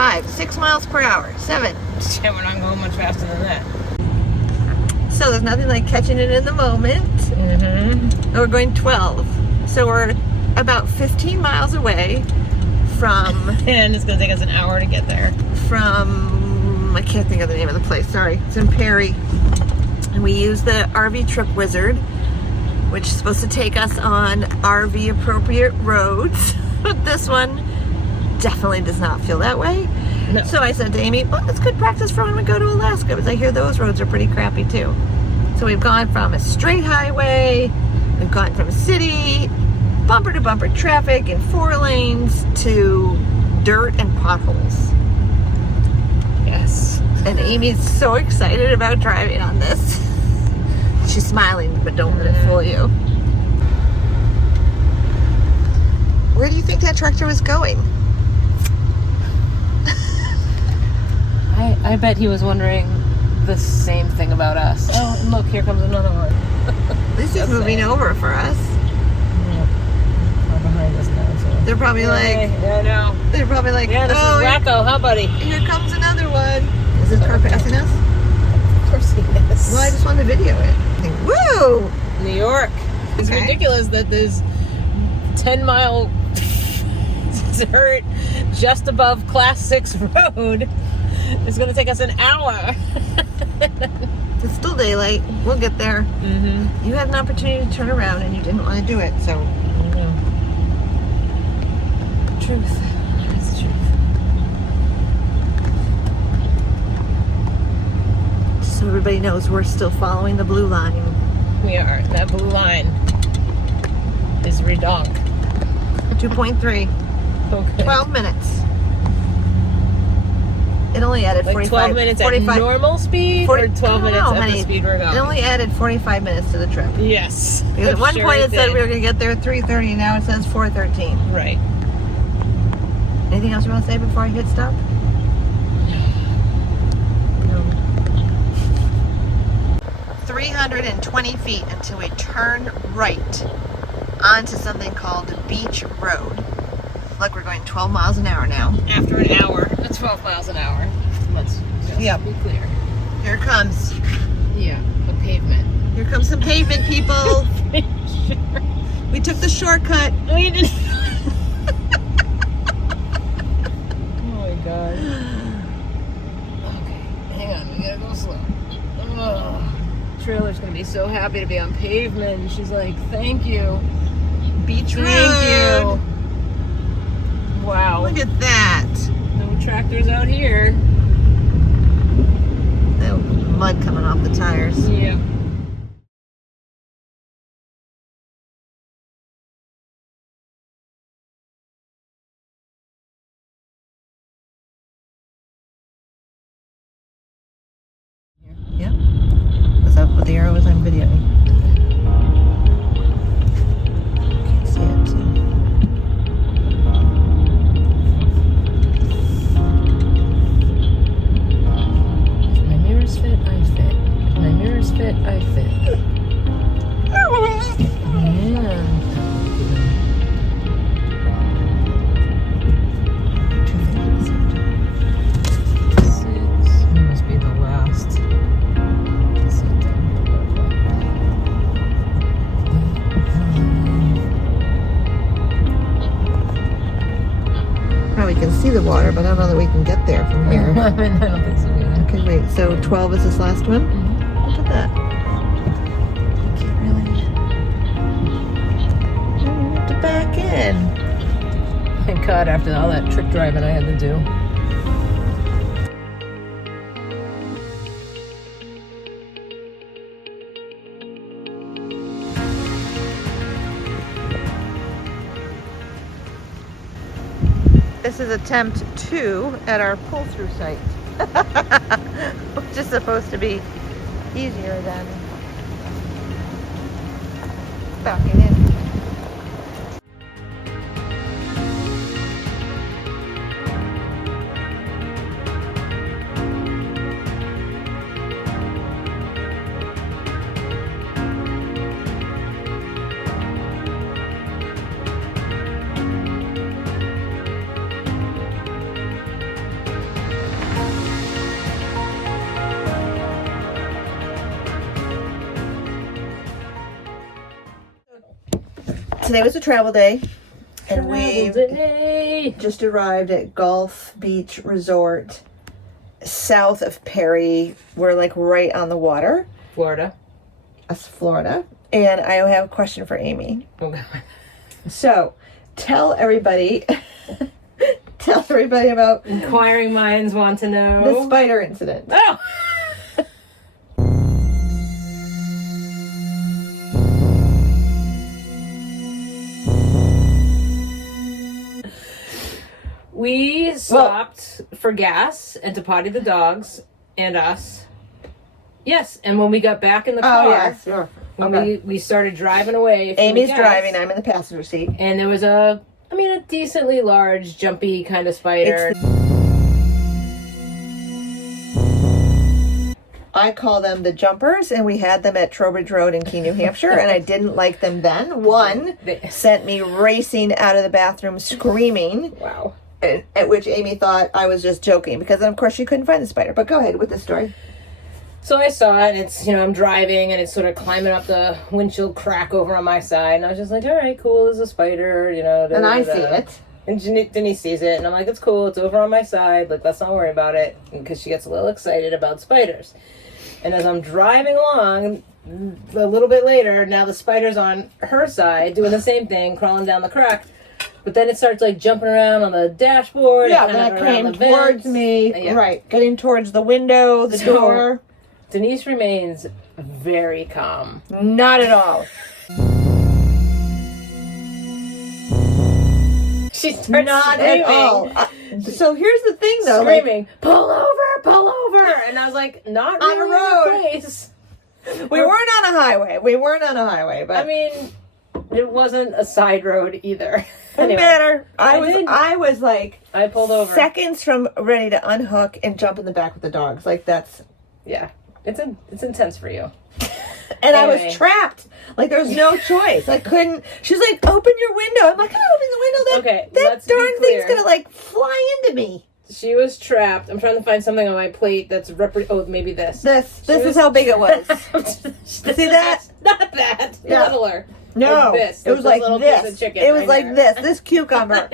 5, 6 miles per hour, 7. Yeah, we're not going much faster than that. So there's nothing like catching it in the moment. Mm-hmm. We're going 12. So we're about 15 miles away from... And it's going to take us an hour to get there. From... I can't think of the name of the place, sorry. It's in Perry. And we use the RV Trip Wizard, which is supposed to take us on RV appropriate roads. But this one definitely does not feel that way. No. So I said to Amy, well, that's good practice for when we go to Alaska, because I hear those roads are pretty crappy too. So we've gone from a straight highway, we've gone from city, bumper to bumper traffic in 4 lanes to dirt and potholes. Yes. And Amy's so excited about driving on this. She's smiling, but don't let it fool you. Where do you think that tractor was going? I bet he was wondering the same thing about us. Oh, and look, here comes another one. This is moving over for us. Yeah. Far behind us now, so. They're probably like... Yeah, I know. They're probably like, Yeah, this is wacko, huh, buddy? Here comes another one. Is this car passing us? Of course he is. Well, I just wanted to video it. I think, woo! New York. It's Okay. ridiculous that this 10-mile dirt just above Class 6 road is going to take us an hour. It's still daylight. We'll get there. Mm-hmm. You had an opportunity to turn around and you didn't want to do it, so... Truth. That's the truth. So everybody knows we're still following the blue line. We are. That blue line is redonk. 2.3. Okay. 12 minutes. It only added Like 45 12 minutes 45, at normal speed, or 12 minutes at the speed we're going? It only added 45 minutes to the trip. Yes. Because at one point it said we were going to get there at 3:30, now it says 4:13. Right. Anything else you want to say before I hit stop? No. 320 feet until we turn right onto something called Beach Road. Look, we're going 12 miles an hour now. After an hour, 12 miles an hour. Let's just be clear. Here it comes. Yeah, the pavement. Here comes some pavement, people. Sure. We took the shortcut. No, you didn't. Oh my god. Okay, hang on. We gotta go slow. Ugh. Trailer's gonna be so happy to be on pavement. She's like, thank you. Beach Road. Thank you. Wow. Look at that. No tractors out here. The mud coming off the tires. Yeah. Yep. Was that what the arrow was? I'm videoing. Can't see it. So. If my mirrors fit, I fit. If my mirrors fit, I fit. Yeah. We can see the water, but I don't know that we can get there from here. I don't think so either. Okay, wait. So 12 is this last one? Mm-hmm. Look at that. You can't really... You have to back in. Thank God, after all that trick driving I had to do. This is attempt 2 at our pull-through site, which is supposed to be easier than backing in. today was a travel day. And Travel day. just arrived at Gulf Beach Resort, south of Perry. We're like right on the water. Florida. That's Florida. And I have a question for Amy. Oh, God. So, tell everybody about Inquiring minds want to know. the spider incident. Oh! We stopped for gas and to potty the dogs and us. Yes, and when we got back in the car, yes. Sure. when we started driving away. Amy's driving, I'm in the passenger seat. And there was a decently large, jumpy kind of spider. I call them the jumpers, and we had them at Trowbridge Road in Keene, New Hampshire, and I didn't like them then. One sent me racing out of the bathroom screaming. Wow. At which Amy thought I was just joking, because of course she couldn't find the spider. But go ahead with the story. So I saw it, and it's, I'm driving, and it's sort of climbing up the windshield crack over on my side, and I was just like, all right, cool, there's a spider, And I see it. And Denise sees it, and I'm like, it's cool, it's over on my side, like, let's not worry about it, because she gets a little excited about spiders. And as I'm driving along, a little bit later, now the spider's on her side, doing the same thing, crawling down the crack. But then it starts like jumping around on the dashboard. Yeah, then it came towards me. Yeah. Right, getting towards the window, the door. Denise remains very calm. Not at all. She starts not screaming. At all. So here's the thing, though. Screaming, pull over. And I was like, not on really a road. Place. We weren't on a highway. But I mean, it wasn't a side road either. Didn't matter. I was like, I pulled over seconds from ready to unhook and jump in the back with the dogs. Like that's, yeah, it's intense for you. And anyway. I was trapped. Like there was no choice. I couldn't. She's like, open your window. I'm like, I'm opening the window. That darn thing's gonna like fly into me. She was trapped. I'm trying to find something on my plate that's maybe this. This is how big it was. See that? Not that. Yeah. Littler. No, like this. It was like this. Piece of chicken it was like this cucumber.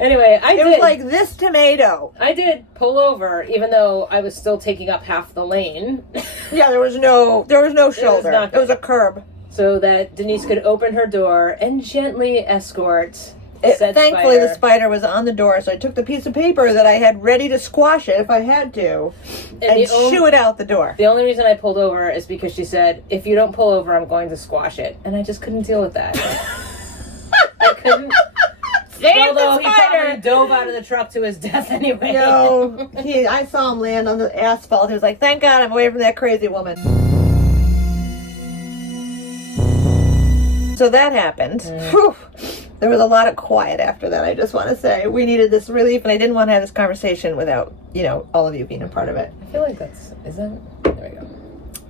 Anyway, it was like this tomato. I did pull over, even though I was still taking up half the lane. Yeah, there was no shoulder. It was a curb. So that Denise could open her door and gently escort. Thankfully, the spider was on the door, so I took the piece of paper that I had ready to squash it if I had to, and shoo it out the door. The only reason I pulled over is because she said, if you don't pull over, I'm going to squash it. And I just couldn't deal with that. I couldn't. Although he probably dove out of the truck to his death anyway. No, I saw him land on the asphalt. He was like, thank God I'm away from that crazy woman. So that happened. Whew. There was a lot of quiet after that, I just want to say. We needed this relief, and I didn't want to have this conversation without, all of you being a part of it. I feel like there we go.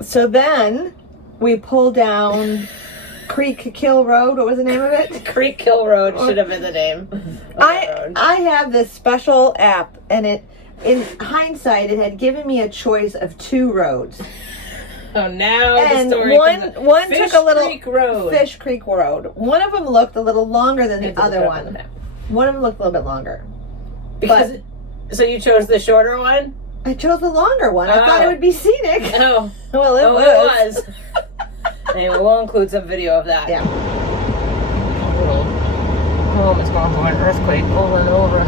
So then we pulled down Creek Kill Road. What was the name of it? Creek Kill Road should have been the name. I have this special app, and in hindsight, it had given me a choice of 2 roads. Oh, now and the story one took a little Creek Road. Fish Creek Road. One of them looked a little longer than the other one. One of them looked a little bit longer. So you chose the shorter one? I chose the longer one. I thought it would be scenic. Oh, well, it was. Anyway, we'll include some video of that. Yeah. Home is going for an earthquake over and over.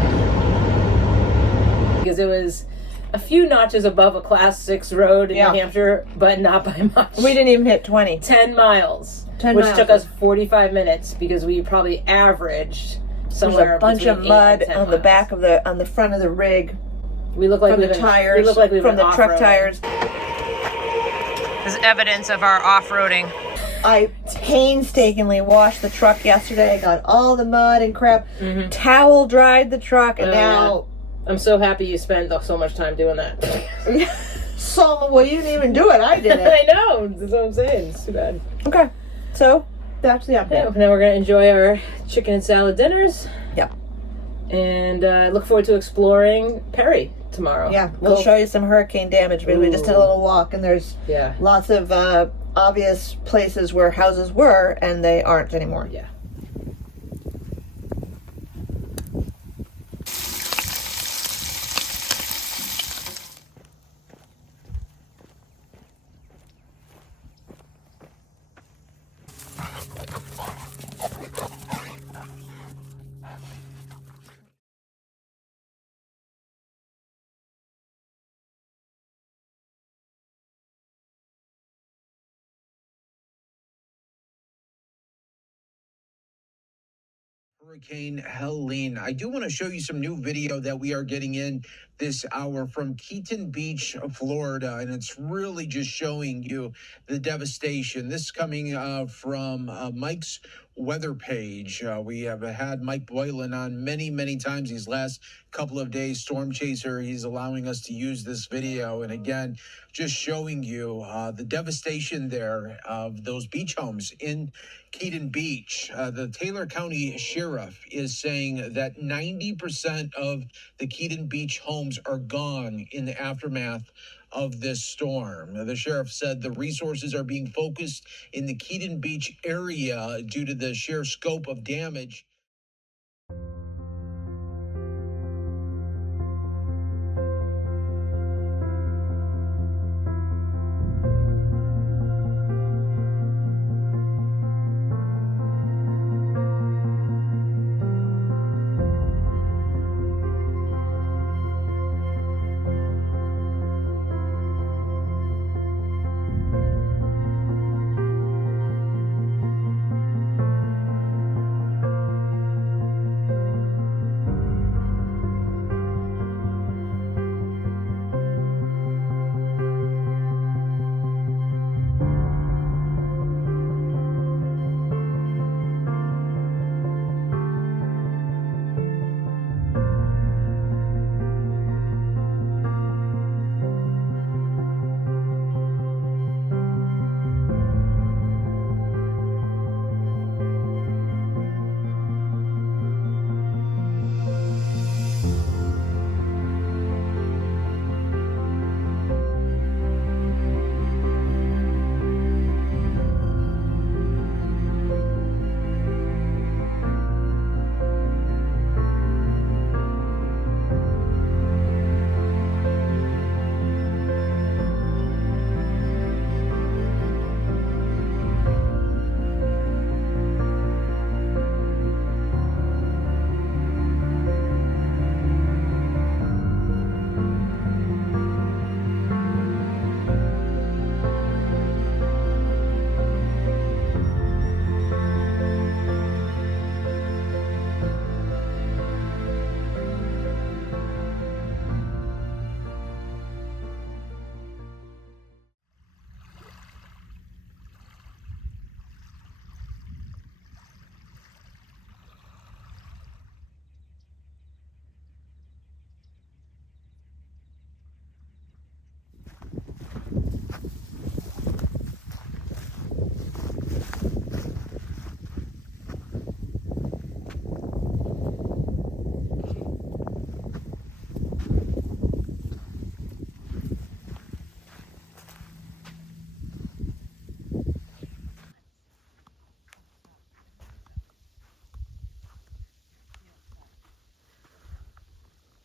Because it was a few notches above a class 6 road in New Hampshire, but not by much. We didn't even hit 20. 10 miles. Which took us 45 minutes because we probably averaged somewhere. There's a bunch of mud on the back of on the front of the rig. We look like from the tires. We look like from the truck tires. There's evidence of our off-roading. I painstakingly washed the truck yesterday. Got all the mud and crap. Mm-hmm. Towel dried the truck, and now. I'm so happy you spent so much time doing that. Well, you didn't even do it. I did it. I know. That's what I'm saying. It's too bad. Okay. So, that's the update. Yeah, now we're going to enjoy our chicken and salad dinners. Yep. And look forward to exploring Perry tomorrow. Yeah. We'll show you some hurricane damage. We just did a little walk, and there's lots of obvious places where houses were, and they aren't anymore. Yeah. Hurricane Helene. I do want to show you some new video that we are getting in this hour from Keaton Beach, Florida, and it's really just showing you the devastation. This is coming from Mike's weather page. We have had Mike Boylan on many times these last couple of days. Storm Chaser, he's allowing us to use this video, and again, just showing you the devastation there of those beach homes in Keaton Beach. The Taylor County Sheriff is saying that 90% of the Keaton Beach homes are gone in the aftermath of this storm. The sheriff said the resources are being focused in the Keaton Beach area due to the sheer scope of damage.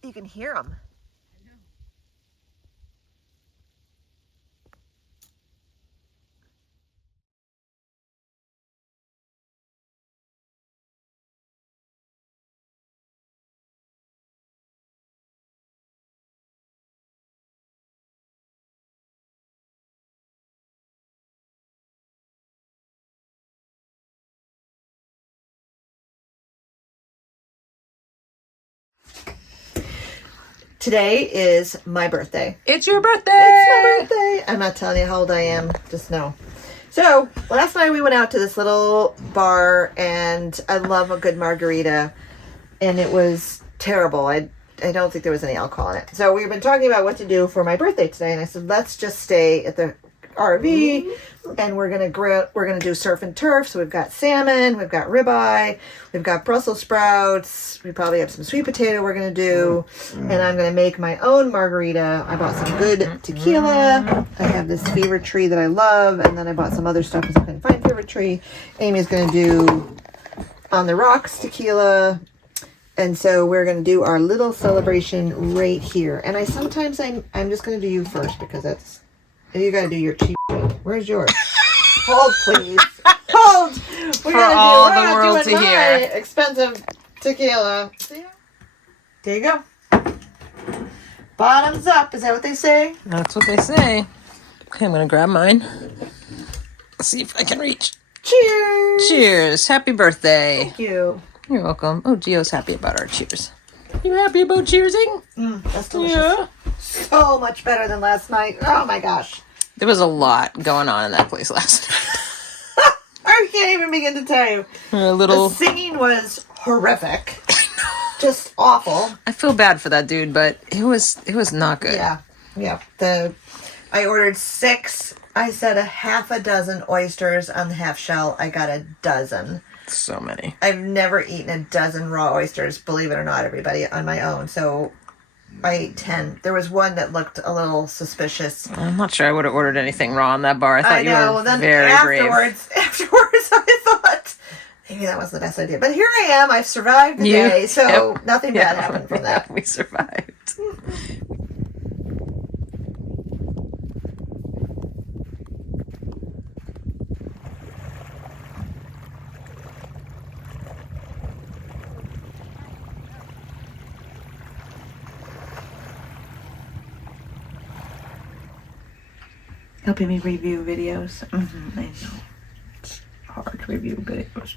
You can hear them. Today is my birthday. It's your birthday! It's my birthday! I'm not telling you how old I am, just know. So, last night we went out to this little bar, and I love a good margarita, and it was terrible. I don't think there was any alcohol in it. So we've been talking about what to do for my birthday today, and I said, let's just stay at the RV, and we're gonna grill. We're gonna do surf and turf. So we've got salmon, we've got ribeye, we've got Brussels sprouts. We probably have some sweet potato. We're gonna do, and I'm gonna make my own margarita. I bought some good tequila. I have this Fever Tree that I love, and then I bought some other stuff because I couldn't find Fever Tree. Amy's gonna do On the Rocks tequila. And so we're going to do our little celebration right here. And I'm just going to do you first because you got to do your cheap. Where's yours? Hold, please. Hold. We're all the world to hear. Expensive tequila. There you go. Bottoms up. Is that what they say? That's what they say. Okay, I'm going to grab mine. Let's see if I can reach. Cheers. Cheers. Happy birthday. Thank you. You're welcome. Oh, Gio's happy about our cheers. You happy about cheersing? That's delicious. Yeah. So much better than last night. Oh my gosh. There was a lot going on in that place last night. I can't even begin to tell you. The singing was horrific. Just awful. I feel bad for that dude, but it was not good. Yeah. I ordered 6. I said a half a dozen oysters on the half shell. I got a dozen. So many. I've never eaten a dozen raw oysters, believe it or not, everybody, on my own. So I ate 10. There was one that looked a little suspicious. I'm not sure I would have ordered anything raw on that bar. I thought you were then very brave. Afterwards, I thought maybe that was the best idea. But here I am. I've survived the day, so nothing bad happened from that. We survived. Helping me review videos. I know. It's hard to review videos.